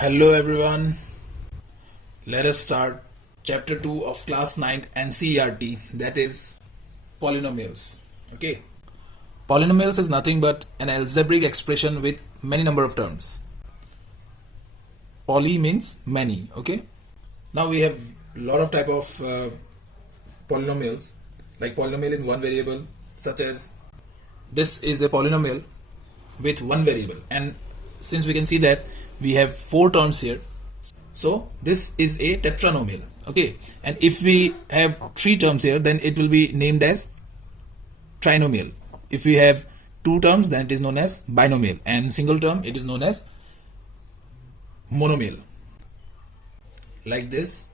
Hello everyone, let us start chapter 2 of class 9 NCERT, that is polynomials. Okay, polynomials is nothing but an algebraic expression with many number of terms. Poly means many. Okay, now we have lot of type of polynomials, like polynomial in one variable, such as this is a polynomial with one variable, and since we can see that we have four terms here, so this is a tetranomial. Okay, and if we have three terms here, then it will be named as trinomial. If we have two terms, then it is known as binomial, and single term it is known as monomial, like this.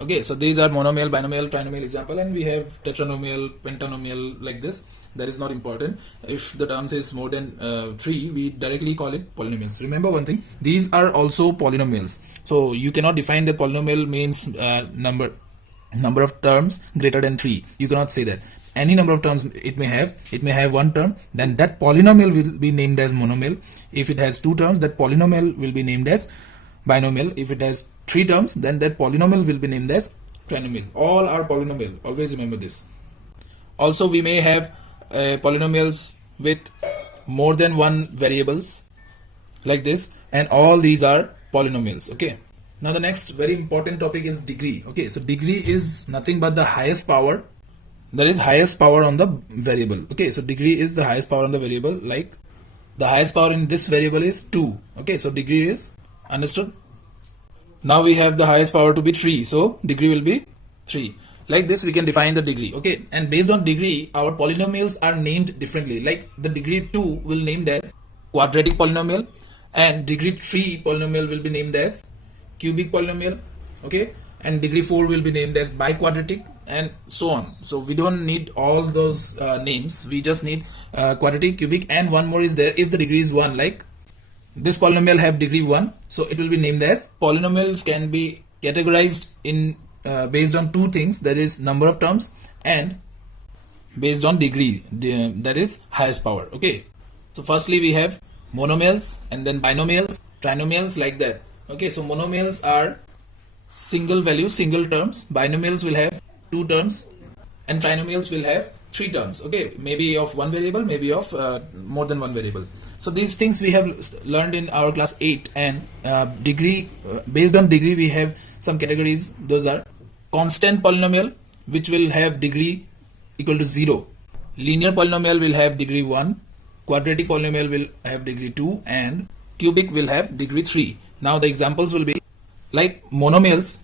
Okay, so these are monomial, binomial, trinomial example, and we have tetranomial, pentanomial, like this. That is not important. If the terms is more than 3, we directly call it polynomials. Remember one thing, these are also polynomials. So you cannot define that polynomial means number of terms greater than 3. You cannot say that. Any number of terms it may have one term, then that polynomial will be named as monomial. If it has two terms, that polynomial will be named as binomial. If it has three terms, then that polynomial will be named as trinomial. All are polynomial. Always remember this. Also, we may have polynomials with more than one variables, like this, and all these are polynomials. Okay, now the next very important topic is degree. Okay, so degree is nothing but the highest power, that is highest power on the variable. Okay, so degree is the highest power on the variable, like the highest power in this variable is 2. Okay, so degree is understood. Now we have the highest power to be 3, so degree will be 3. Like this we can define the degree. Okay, and based on degree our polynomials are named differently. Like the degree 2 will named as quadratic polynomial, and degree 3 polynomial will be named as cubic polynomial. Okay, and degree 4 will be named as biquadratic, and so on. So we don't need all those names, we just need quadratic, cubic, and one more is there if the degree is 1. Like this polynomial have degree 1, so it will be named as. Polynomials can be categorized in based on two things, that is number of terms and based on degree, that is highest power. Okay, so firstly we have monomials, and then binomials, trinomials, like that. Okay, so monomials are single value, single terms. Binomials will have two terms, and trinomials will have three terms. Okay, maybe of one variable, maybe of more than one variable. So these things we have learned in our class 8, and degree, based on degree we have some categories. Those are constant polynomial, which will have degree equal to 0. Linear polynomial will have degree 1. Quadratic polynomial will have degree 2, and cubic will have degree 3. Now the examples will be like monomials.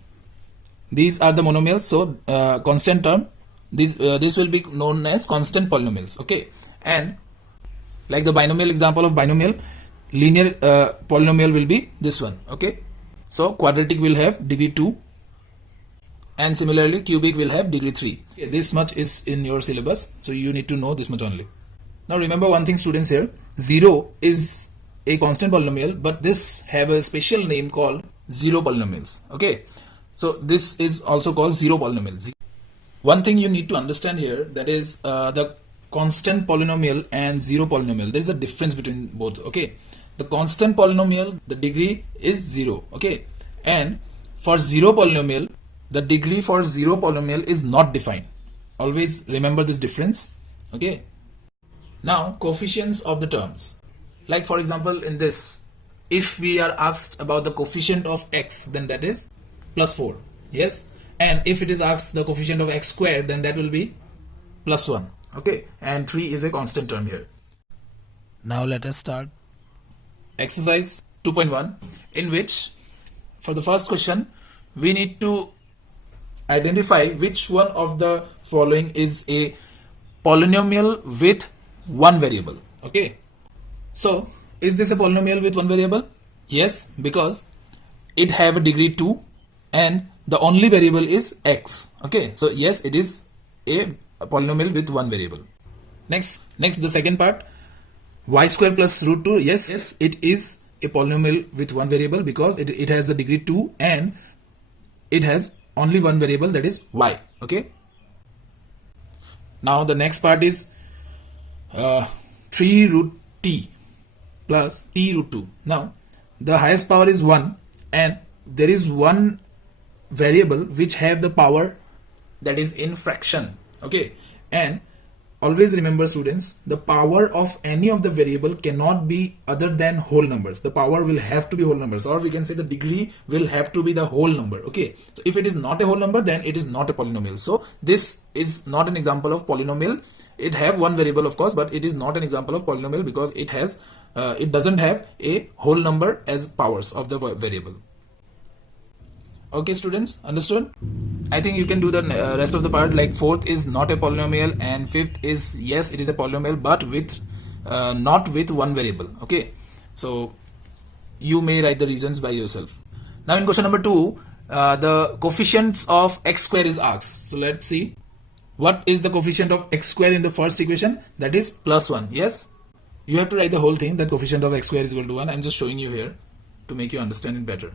These are the monomials, so constant term, this will be known as constant polynomials. Okay, and like the binomial example of binomial, linear polynomial will be this one. Okay, so quadratic will have degree 2, and similarly cubic will have degree 3. Okay, this much is in your syllabus, so you need to know this much only. Now remember one thing, students, here 0 is a constant polynomial, but this have a special name called zero polynomials. Okay, so this is also called zero polynomial. One thing you need to understand here, that is the constant polynomial and zero polynomial, there is a difference between both. Okay, the constant polynomial, the degree is 0. Okay, and for zero polynomial, the degree for zero polynomial is not defined. Always remember this difference. Okay, now coefficients of the terms, like for example in this, if we are asked about the coefficient of x, then that is plus 4. Yes, and if it is asked the coefficient of x squared, then that will be plus 1. Okay, and 3 is a constant term here. Now let us start exercise 2.1, in which for the first question we need to identify which one of the following is a polynomial with one variable. Okay, so is this a polynomial with one variable? Yes, because it have a degree 2 and the only variable is x. Okay, so yes, it is a polynomial with one variable. Next the second part, y square plus root 2. Yes, it is a polynomial with one variable because it has a degree 2 and it has only one variable, that is y. Okay, now the next part is 3 root t plus t root 2. Now the highest power is 1 and there is one variable which have the power that is in fraction. Okay, and always remember students, the power of any of the variable cannot be other than whole numbers. The power will have to be whole numbers, or we can say the degree will have to be the whole number. Okay, so if it is not a whole number, then it is not a polynomial. So this is not an example of polynomial. It have one variable of course, but it is not an example of polynomial because it has it doesn't have a whole number as powers of the variable. Okay students, understood? I think you can do the rest of the part, like fourth is not a polynomial and fifth is yes, it is a polynomial but with not with one variable. Okay, so you may write the reasons by yourself. Now in question number 2, the coefficients of x square is asked. So let's see what is the coefficient of x square in the first equation, that is +1. Yes, you have to write the whole thing, that coefficient of x square is equal to 1. I'm just showing you here to make you understand it better.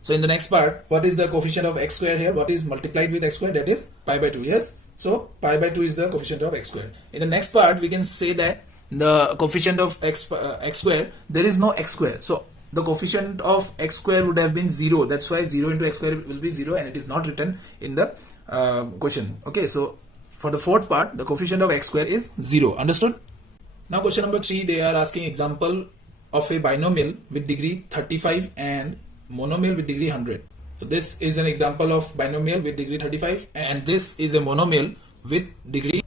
So in the next part, what is the coefficient of x square here? What is multiplied with x square? That is pi by 2. Yes. So pi by 2 is the coefficient of x square. In the next part, we can say that the coefficient of x square, there is no x square. So the coefficient of x square would have been 0. That's why 0 into x square will be 0 and it is not written in the question. Okay. So for the fourth part, the coefficient of x square is 0. Understood? Now question number 3, they are asking example of a binomial with degree 35 and monomial with degree 100. So this is an example of binomial with degree 35 and this is a monomial with degree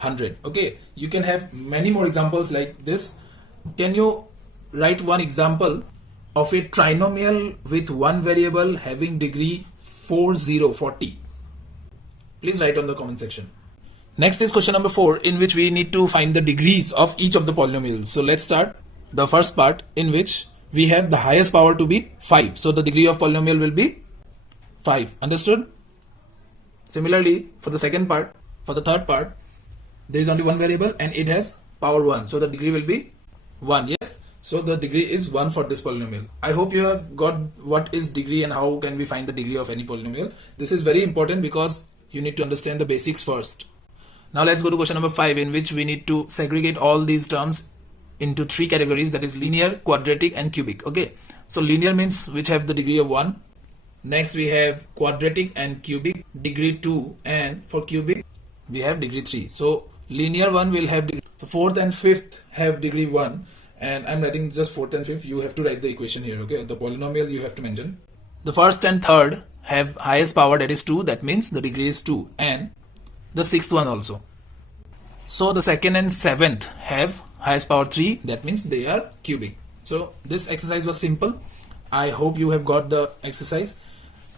100. Okay, you can have many more examples like this. Can you write one example of a trinomial with one variable having degree 40? Please write on the comment section. Next is question number 4, in which we need to find the degrees of each of the polynomials. So let's start the first part, in which we have the highest power to be 5. So the degree of polynomial will be 5. Understood? Similarly, for the second part, for the third part, there is only one variable and it has power 1. So the degree will be 1. Yes. So the degree is 1 for this polynomial. I hope you have got what is degree and how can we find the degree of any polynomial. This is very important because you need to understand the basics first. Now let's go to question number 5, in which we need to segregate all these terms into 3 categories, that is linear, quadratic and cubic. Okay, so linear means which have the degree of 1. Next we have quadratic and cubic degree 2, and for cubic we have degree 3. So linear one will have degree, so 4th and 5th have degree 1, and I'm writing just 4th and 5th. You have to write the equation here. Okay, the polynomial you have to mention. The first and third have highest power, that is 2, that means the degree is 2, and the 6th one also. So the second and 7th have highest power 3, that means they are cubic. So this exercise was simple. I hope you have got the exercise.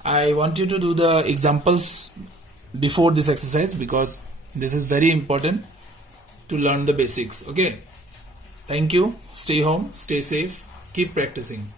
I want you to do the examples before this exercise because this is very important to learn the basics. Okay, thank you. Stay home, stay safe, keep practicing.